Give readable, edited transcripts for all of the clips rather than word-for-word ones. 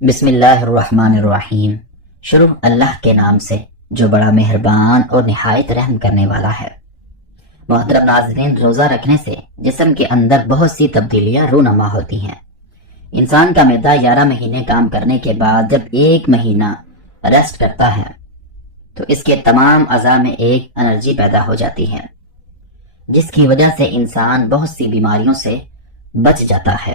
بسم اللہ الرحمن الرحیم۔ شروع اللہ کے نام سے جو بڑا مہربان اور نہایت رحم کرنے والا ہے۔ محترم ناظرین، روزہ رکھنے سے جسم کے اندر بہت سی تبدیلیاں رونما ہوتی ہیں۔ انسان کا معدہ 11 مہینے کام کرنے کے بعد جب 1 مہینہ ریسٹ کرتا ہے تو اس کے تمام اعضاء میں ایک انرجی پیدا ہو جاتی ہے، جس کی وجہ سے انسان بہت سی بیماریوں سے بچ جاتا ہے۔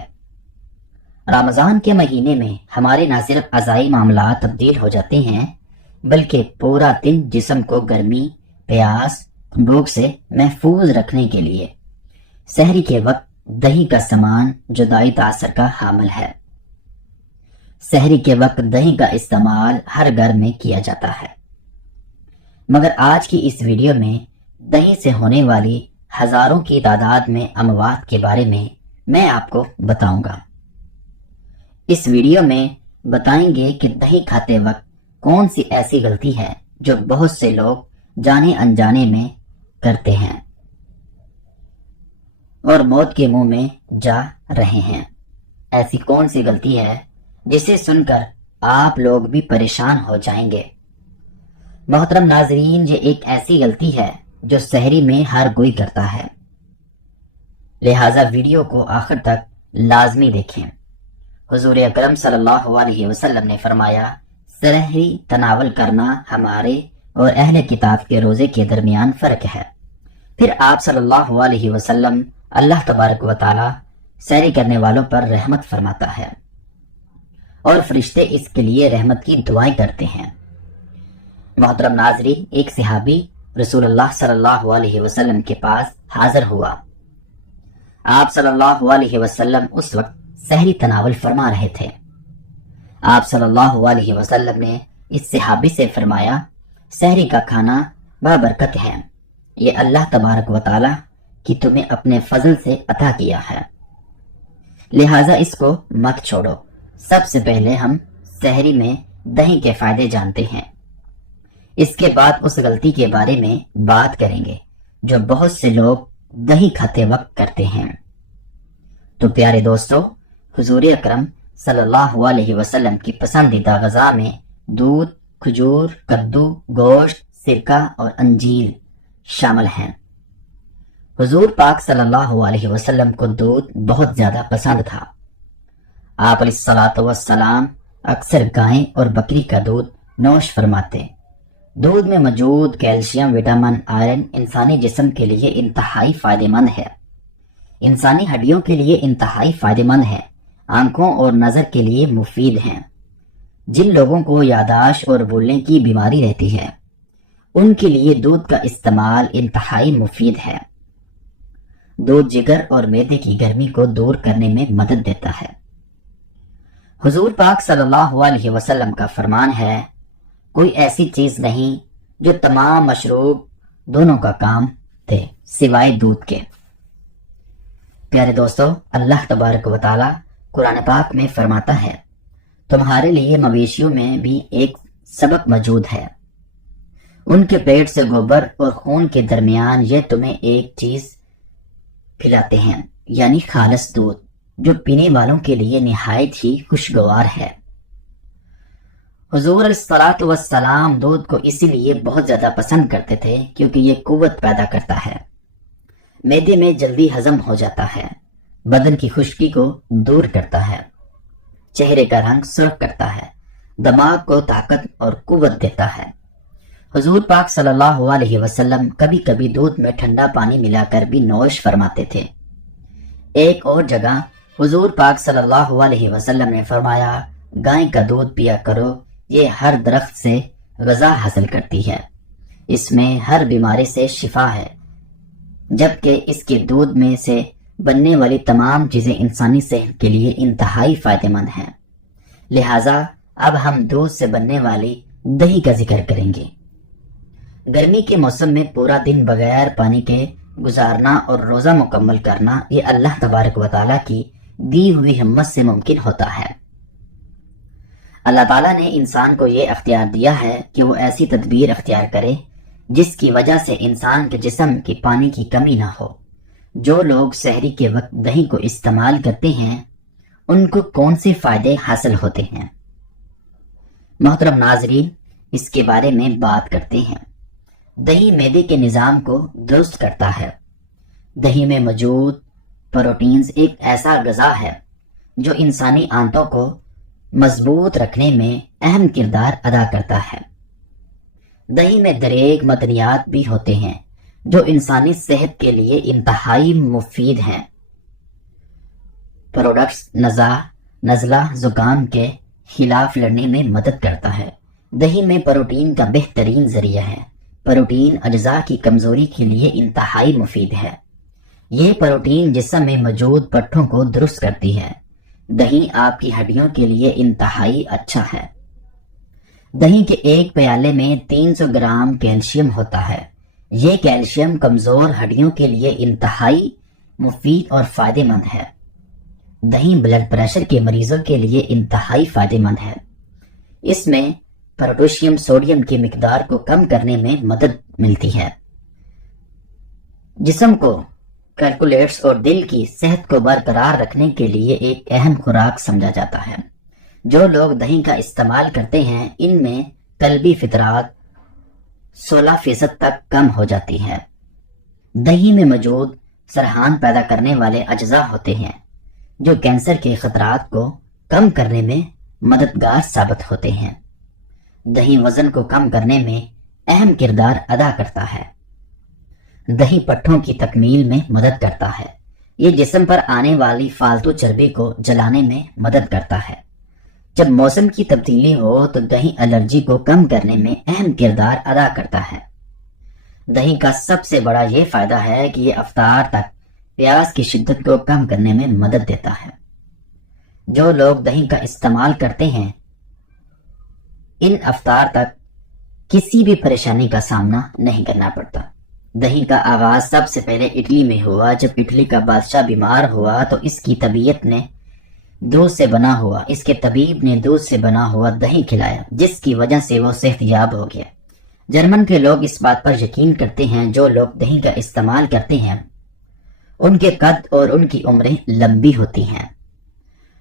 رمضان کے مہینے میں ہمارے نہ صرف اعضائی معاملات تبدیل ہو جاتے ہیں بلکہ پورا دن جسم کو گرمی، پیاس، بھوک سے محفوظ رکھنے کے لیے سحری کے وقت دہی کا سامان جدائی تاثر کا حامل ہے۔ سحری کے وقت دہی کا استعمال ہر گھر میں کیا جاتا ہے، مگر آج کی اس ویڈیو میں دہی سے ہونے والی ہزاروں کی تعداد میں اموات کے بارے میں آپ کو بتاؤں گا۔ اس ویڈیو میں بتائیں گے کہ دہی کھاتے وقت کون سی ایسی غلطی ہے جو بہت سے لوگ جانے انجانے میں کرتے ہیں اور موت کے منہ میں جا رہے ہیں۔ ایسی کون سی غلطی ہے جسے سن کر آپ لوگ بھی پریشان ہو جائیں گے؟ محترم ناظرین، یہ ایک ایسی غلطی ہے جو سحری میں ہر کوئی کرتا ہے، لہٰذا ویڈیو کو آخر تک لازمی دیکھیں۔ حضور اکرم صلی اللہ علیہ وسلم نے فرمایا، سحری تناول کرنا ہمارے اور اہل کتاب کے روزے کے درمیان فرق ہے۔ پھر آپ صلی اللہ علیہ وسلم اللہ تبارک و تعالی سحری کرنے والوں پر رحمت فرماتا ہے اور فرشتے اس کے لیے رحمت کی دعائیں کرتے ہیں۔ محترم ناظرین، ایک صحابی رسول اللہ صلی اللہ علیہ وسلم کے پاس حاضر ہوا۔ آپ صلی اللہ علیہ وسلم اس وقت سحری تناول فرما رہے تھے۔ آپ صلی اللہ علیہ وسلم نے اس صحابی سے فرمایا، سحری کا کھانا بابرکت ہے، یہ اللہ تبارک و تعالی کی تمہیں اپنے فضل سے عطا کیا ہے، لہٰذا اس کو مت چھوڑو۔ سب سے پہلے ہم سحری میں دہی کے فائدے جانتے ہیں، اس کے بعد اس غلطی کے بارے میں بات کریں گے جو بہت سے لوگ دہی کھاتے وقت کرتے ہیں۔ تو پیارے دوستو، حضور اکرم صلی اللہ علیہ وسلم کی پسندیدہ غذا میں دودھ، کھجور، کدو، گوشت، سرکہ اور انجیر شامل ہیں۔ حضور پاک صلی اللہ علیہ وسلم کو دودھ بہت زیادہ پسند تھا۔ آپ علیہ الصلوۃ والسلام اکثر گائے اور بکری کا دودھ نوش فرماتے۔ دودھ میں موجود کیلشیم، وٹامن، آئرن انسانی جسم کے لیے انتہائی فائدہ مند ہے، انسانی ہڈیوں کے لیے انتہائی فائدہ مند ہے، آنکھوں اور نظر کے لیے مفید ہیں۔ جن لوگوں کو یادداشت اور بھولنے کی بیماری رہتی ہے ان کے لیے دودھ کا استعمال انتہائی مفید ہے۔ دودھ جگر اور معدے کی گرمی کو دور کرنے میں مدد دیتا ہے۔ حضور پاک صلی اللہ علیہ وسلم کا فرمان ہے، کوئی ایسی چیز نہیں جو تمام مشروب دونوں کا کام دے سوائے دودھ کے۔ پیارے دوستو، اللہ تبارک و تعالی قرآن پاک میں فرماتا ہے، تمہارے لیے مویشیوں میں بھی ایک سبق موجود ہے، ان کے پیٹ سے گوبر اور خون کے درمیان یہ تمہیں ایک چیز پلاتے ہیں، یعنی خالص دودھ، جو پینے والوں کے لیے نہایت ہی خوشگوار ہے۔ حضور علیہ الصلوۃ والسلام دودھ کو اسی لیے بہت زیادہ پسند کرتے تھے کیونکہ یہ قوت پیدا کرتا ہے، معدے میں جلدی ہضم ہو جاتا ہے، بدن کی خشکی کو دور کرتا ہے، چہرے کا رنگ سرخ کرتا ہے، دماغ کو طاقت اور قوت دیتا ہے۔ حضور پاک صلی اللہ علیہ وسلم کبھی کبھی دودھ میں ٹھنڈا پانی ملا کر بھی نوش فرماتے تھے۔ ایک اور جگہ حضور پاک صلی اللہ علیہ وسلم نے فرمایا، گائے کا دودھ پیا کرو، یہ ہر درخت سے غذا حاصل کرتی ہے، اس میں ہر بیماری سے شفا ہے، جبکہ اس کے دودھ میں سے بننے والی تمام چیزیں انسانی صحت کے لیے انتہائی فائدہ مند ہیں۔ لہٰذا اب ہم دودھ سے بننے والی دہی کا ذکر کریں گے۔ گرمی کے موسم میں پورا دن بغیر پانی کے گزارنا اور روزہ مکمل کرنا یہ اللہ تبارک و تعالیٰ کی دی ہوئی ہمت سے ممکن ہوتا ہے۔ اللہ تعالیٰ نے انسان کو یہ اختیار دیا ہے کہ وہ ایسی تدبیر اختیار کرے جس کی وجہ سے انسان کے جسم کی پانی کی کمی نہ ہو۔ جو لوگ سحری کے وقت دہی کو استعمال کرتے ہیں ان کو کون سے فائدے حاصل ہوتے ہیں؟ محترم ناظرین، اس کے بارے میں بات کرتے ہیں۔ دہی معدے کے نظام کو درست کرتا ہے۔ دہی میں موجود پروٹینز ایک ایسا غذا ہے جو انسانی آنتوں کو مضبوط رکھنے میں اہم کردار ادا کرتا ہے۔ دہی میں دیرک معدنیات بھی ہوتے ہیں جو انسانی صحت کے لیے انتہائی مفید ہیں۔ پروڈکٹس نزلہ زکام کے خلاف لڑنے میں مدد کرتا ہے۔ دہی میں پروٹین کا بہترین ذریعہ ہے۔ پروٹین اجزاء کی کمزوری کے لیے انتہائی مفید ہے۔ یہ پروٹین جسم میں موجود پٹھوں کو درست کرتی ہے۔ دہی آپ کی ہڈیوں کے لیے انتہائی اچھا ہے۔ دہی کے ایک پیالے میں 300 گرام کیلشیم ہوتا ہے۔ یہ کیلشیم کمزور ہڈیوں کے لیے انتہائی مفید اور فائدہ مند ہے۔ دہی بلڈ پریشر کے مریضوں کے لیے انتہائی فائدہ مند ہے۔ اس میں پوٹاشیم سوڈیم کی مقدار کو کم کرنے میں مدد ملتی ہے۔ جسم کو کیلکولیٹس اور دل کی صحت کو برقرار رکھنے کے لیے ایک اہم خوراک سمجھا جاتا ہے۔ جو لوگ دہی کا استعمال کرتے ہیں ان میں قلبی فطرات 16% تک کم ہو جاتی ہے۔ دہی میں موجود سرطان پیدا کرنے والے اجزاء ہوتے ہیں جو کینسر کے خطرات کو کم کرنے میں مددگار ثابت ہوتے ہیں۔ دہی وزن کو کم کرنے میں اہم کردار ادا کرتا ہے۔ دہی پٹھوں کی تکمیل میں مدد کرتا ہے۔ یہ جسم پر آنے والی فالتو چربی کو جلانے میں مدد کرتا ہے۔ جب موسم کی تبدیلی ہو تو دہی الرجی کو کم کرنے میں اہم کردار ادا کرتا ہے۔ دہی کا سب سے بڑا یہ فائدہ ہے کہ یہ افطار تک پیاس کی شدت کو کم کرنے میں مدد دیتا ہے۔ جو لوگ دہی کا استعمال کرتے ہیں ان افطار تک کسی بھی پریشانی کا سامنا نہیں کرنا پڑتا۔ دہی کا آغاز سب سے پہلے اٹلی میں ہوا۔ جب اٹلی کا بادشاہ بیمار ہوا تو اس کے طبیب نے دودھ سے بنا ہوا دہی کھلایا، جس کی وجہ سے وہ صحت یاب ہو گیا۔ جرمن کے لوگ اس بات پر یقین کرتے ہیں جو لوگ دہی کا استعمال کرتے ہیں ان کے قد اور ان کی عمریں لمبی ہوتی ہیں،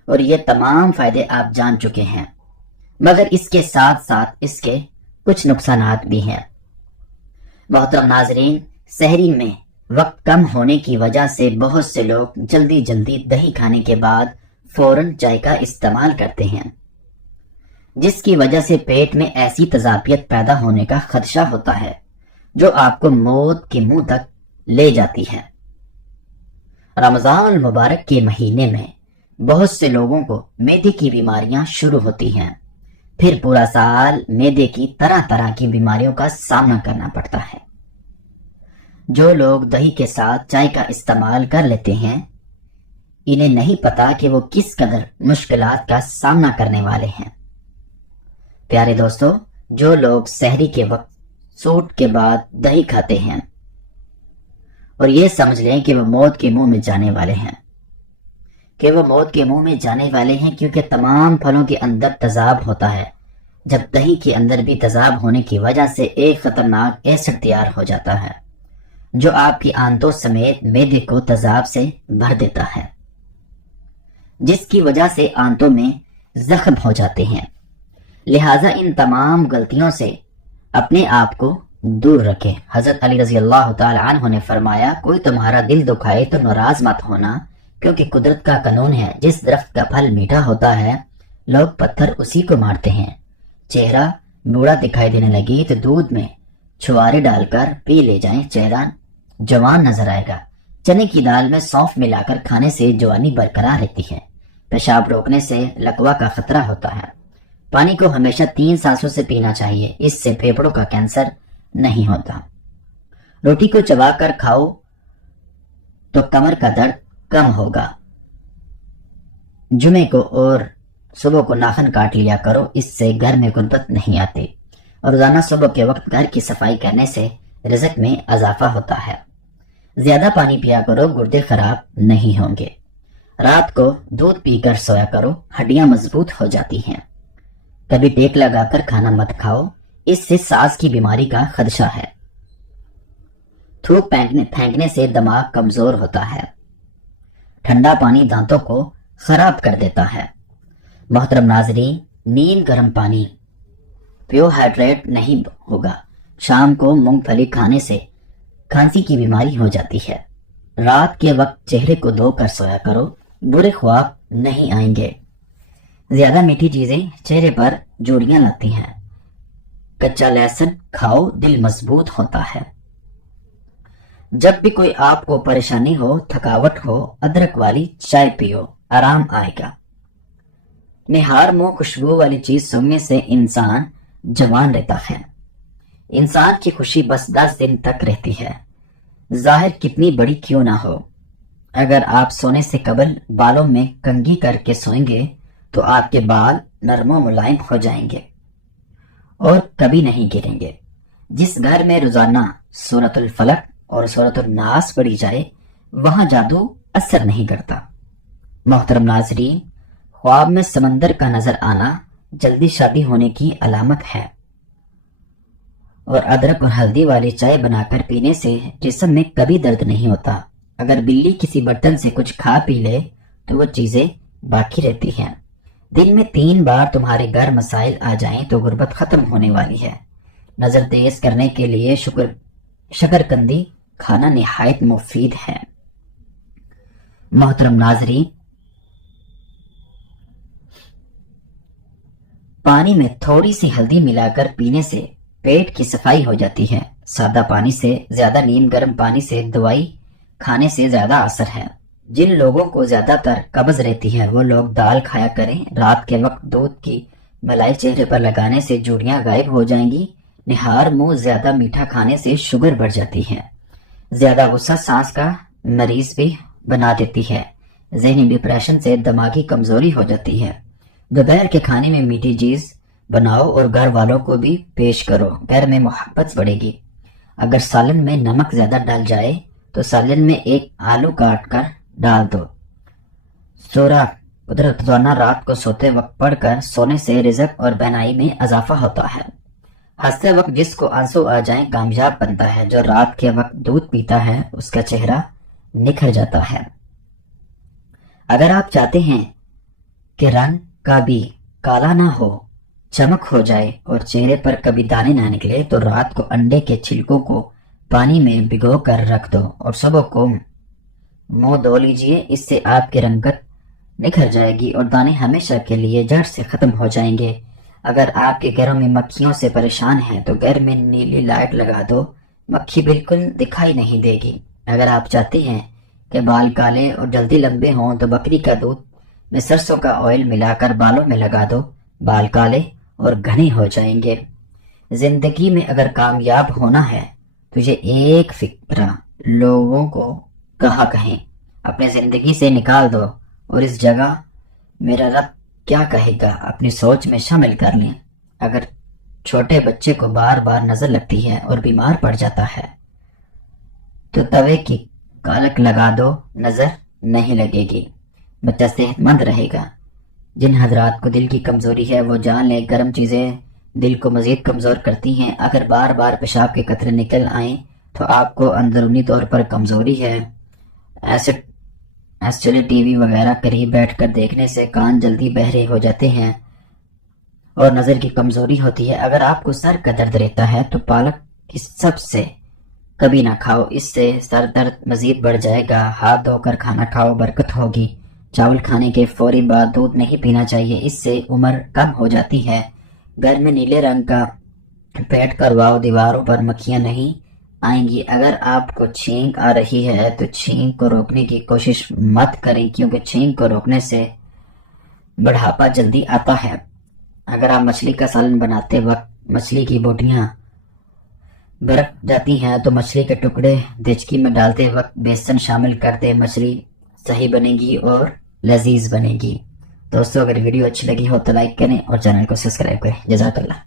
اور یہ تمام فائدے آپ جان چکے ہیں، مگر اس کے ساتھ ساتھ اس کے کچھ نقصانات بھی ہیں۔ محترم ناظرین، سحری میں وقت کم ہونے کی وجہ سے بہت سے لوگ جلدی دہی کھانے کے بعد فوراً چائے کا استعمال کرتے ہیں، جس کی وجہ سے پیٹ میں ایسی تضادیت پیدا ہونے کا خدشہ ہوتا ہے جو آپ کو موت کے منہ تک لے جاتی ہے۔ رمضان المبارک کے مہینے میں بہت سے لوگوں کو معدے کی بیماریاں شروع ہوتی ہیں، پھر پورا سال معدے کی طرح طرح کی بیماریوں کا سامنا کرنا پڑتا ہے۔ جو لوگ دہی کے ساتھ چائے کا استعمال کر لیتے ہیں انہیں نہیں پتا کہ وہ کس قدر مشکلات کا سامنا کرنے والے ہیں۔ پیارے دوستو، جو لوگ سحری کے وقت سوٹ کے بعد دہی کھاتے ہیں اور یہ سمجھ لیں کہ وہ موت کے منہ میں جانے والے ہیں کیونکہ تمام پھلوں کے اندر تیزاب ہوتا ہے۔ جب دہی کے اندر بھی تیزاب ہونے کی وجہ سے ایک خطرناک ایسڈ تیار ہو جاتا ہے جو آپ کی آنتوں سمیت معدے کو تیزاب سے بھر دیتا ہے، جس کی وجہ سے آنتوں میں زخم ہو جاتے ہیں۔ لہٰذا ان تمام غلطیوں سے اپنے آپ کو دور رکھیں۔ حضرت علی رضی اللہ تعالی عنہ نے فرمایا، کوئی تمہارا دل دکھائے تو ناراض مت ہونا، کیونکہ قدرت کا قانون ہے، جس درخت کا پھل میٹھا ہوتا ہے لوگ پتھر اسی کو مارتے ہیں۔ چہرہ بوڑھا دکھائی دینے لگی تو دودھ میں چھوارے ڈال کر پی لے جائیں، چہرہ جوان نظر آئے گا۔ چنے کی دال میں سونف ملا کر کھانے سے جوانی برقرار رہتی ہے۔ پیشاب روکنے سے لکوا کا خطرہ ہوتا ہے۔ پانی کو ہمیشہ 3 سانسوں سے پینا چاہیے، اس سے پھیپھڑوں کا کینسر نہیں ہوتا۔ روٹی کو چبا کر کھاؤ تو کمر کا درد کم ہوگا۔ جمعے کو اور صبح کو ناخن کاٹ لیا کرو، اس سے گھر میں غربت نہیں آتی، اور روزانہ صبح کے وقت گھر کی صفائی کرنے سے رزق میں اضافہ ہوتا ہے۔ زیادہ پانی پیا کرو، گردے خراب نہیں ہوں گے۔ رات کو دودھ پی کر سویا کرو، ہڈیاں مضبوط ہو جاتی ہیں۔ کبھی ٹیک لگا کر کھانا مت کھاؤ، اس سے سانس کی بیماری کا خدشہ ہے۔ تھوک پھینکنے سے دماغ کمزور ہوتا ہے۔ ٹھنڈا پانی دانتوں کو خراب کر دیتا ہے۔ محترم ناظرین، نیل گرم پانی پیور ہائیڈریٹ نہیں ہوگا۔ شام کو مونگ پھلی کھانے سے کھانسی کی بیماری ہو جاتی ہے۔ رات کے وقت چہرے کو دھو کر سویا کرو، برے خواب نہیں آئیں گے۔ زیادہ میٹھی چیزیں چہرے پر جوڑیاں لاتی ہیں۔ کچا لہسن کھاؤ، دل مضبوط ہوتا ہے۔ جب بھی کوئی آپ کو پریشانی ہو، تھکاوٹ ہو، ادرک والی چائے پیو، آرام آئے گا۔ نہار منہ خوشبو والی چیز سونگنے سے انسان جوان رہتا ہے۔ انسان کی خوشی بس 10 دن تک رہتی ہے، ظاہر کتنی بڑی کیوں نہ ہو۔ اگر آپ سونے سے قبل بالوں میں کنگھی کر کے سوئیں گے تو آپ کے بال نرم و ملائم ہو جائیں گے اور کبھی نہیں گریں گے۔ جس گھر میں روزانہ سورۃ الفلق اور سورۃ الناس پڑھی جائے وہاں جادو اثر نہیں کرتا۔ محترم ناظرین، خواب میں سمندر کا نظر آنا جلدی شادی ہونے کی علامت ہے، اور ادرک اور ہلدی والی چائے بنا کر پینے سے جسم میں کبھی درد نہیں ہوتا۔ اگر بلی کسی برتن سے کچھ کھا پی لے تو وہ چیزیں باقی رہتی ہیں۔ دن میں 3 بار تمہارے گھر مسائل آ جائیں تو غربت ختم ہونے والی ہے۔ نظر تیز کرنے کے لیے شکرکندی کھانا نہایت مفید ہے۔ محترم ناظرین، پانی میں تھوڑی سی ہلدی ملا کر پینے سے پیٹ کی صفائی ہو جاتی ہے۔ سادہ پانی سے زیادہ نیم گرم پانی سے دوائی کھانے سے زیادہ اثر ہے۔ جن لوگوں کو زیادہ تر قبض رہتی ہے وہ لوگ دال کھایا کریں۔ رات کے وقت دودھ کی ملائی چہرے پر لگانے سے جوڑیاں غائب ہو جائیں گی۔ نہار منہ زیادہ میٹھا کھانے سے شوگر بڑھ جاتی ہے۔ زیادہ غصہ سانس کا مریض بھی بنا دیتی ہے۔ ذہنی ڈپریشن سے دماغی کمزوری ہو جاتی ہے۔ دوپہر کے کھانے میں میٹھی چیز بناؤ اور گھر والوں کو بھی پیش کرو، گھر میں محبت بڑھے گی۔ اگر سالن میں نمک زیادہ ڈال جائے تو سالن میں ایک آلو کاٹ کر ڈال دو۔ سورہ قدرت روزانہ رات کو سوتے وقت پڑھ کر سونے سے رزق اور بینائی میں اضافہ ہوتا ہے۔ ہنستے وقت جس کو آنسو آ جائیں کامیاب بنتا ہے۔ جو رات کے وقت دودھ پیتا ہے اس کا چہرہ نکھر جاتا ہے۔ اگر آپ چاہتے ہیں کہ رنگ کا بھی کالا نہ ہو، چمک ہو جائے اور چہرے پر کبھی دانے نہ نکلے تو رات کو انڈے کے چھلکوں کو پانی میں بھگو کر رکھ دو اور صبح کو منہ دھو لیجئے۔ اس سے آپ کی رنگت نکھر جائے گی اور دانے ہمیشہ کے لیے جڑ سے ختم ہو جائیں گے۔ اگر آپ کے گھروں میں مکھیوں سے پریشان ہیں تو گھر میں نیلی لائٹ لگا دو، مکھی بالکل دکھائی نہیں دے گی۔ اگر آپ چاہتے ہیں کہ بال کالے اور جلدی لمبے ہوں تو بکری کا دودھ میں سرسوں کا آئل ملا کر بالوں میں لگا دو، بال کالے اور گھنے ہو جائیں گے۔ زندگی میں اگر کامیاب ہونا ہے تجھے ایک فکرہ لوگوں کو کہا کہیں اپنے زندگی سے نکال دو اور اس جگہ میرا رب کیا کہے گا اپنی سوچ میں شامل کر لیں۔ اگر چھوٹے بچے کو بار بار نظر لگتی ہے اور بیمار پڑ جاتا ہے تو توے کی کالک لگا دو، نظر نہیں لگے گی، بچہ صحت مند رہے گا۔ جن حضرات کو دل کی کمزوری ہے وہ جان لیں گرم چیزیں دل کو مزید کمزور کرتی ہیں۔ اگر بار بار پیشاب کے قطرے نکل آئیں تو آپ کو اندرونی طور پر کمزوری ہے۔ ایسٹری ٹی وی وغیرہ قریب بیٹھ کر دیکھنے سے کان جلدی بہرے ہو جاتے ہیں اور نظر کی کمزوری ہوتی ہے۔ اگر آپ کو سر کا درد رہتا ہے تو پالک کی سب سے کبھی نہ کھاؤ، اس سے سر درد مزید بڑھ جائے گا۔ ہاتھ دھو کر کھانا کھاؤ، برکت ہوگی۔ چاول کھانے کے فوری بعد دودھ نہیں پینا چاہیے، اس سے عمر کم ہو جاتی ہے۔ گھر میں نیلے رنگ کا پینٹ کرواؤ، دیواروں پر مکھیاں نہیں آئیں گی۔ اگر آپ کو چھینک آ رہی ہے تو چھینک کو روکنے کی کوشش مت کریں، کیونکہ چھینک کو روکنے سے بڑھاپا جلدی آتا ہے۔ اگر آپ مچھلی کا سالن بناتے وقت مچھلی کی بوٹیاں برک جاتی ہیں تو مچھلی کے ٹکڑے دیچکی میں ڈالتے وقت بیسن شامل کر دیں، مچھلی صحیح بنے گی اور لذیذ بنے گی۔ دوستو اگر ویڈیو اچھی لگی ہو تو لائک کریں اور چینل کو سبسکرائب کریں۔ جزاک اللہ۔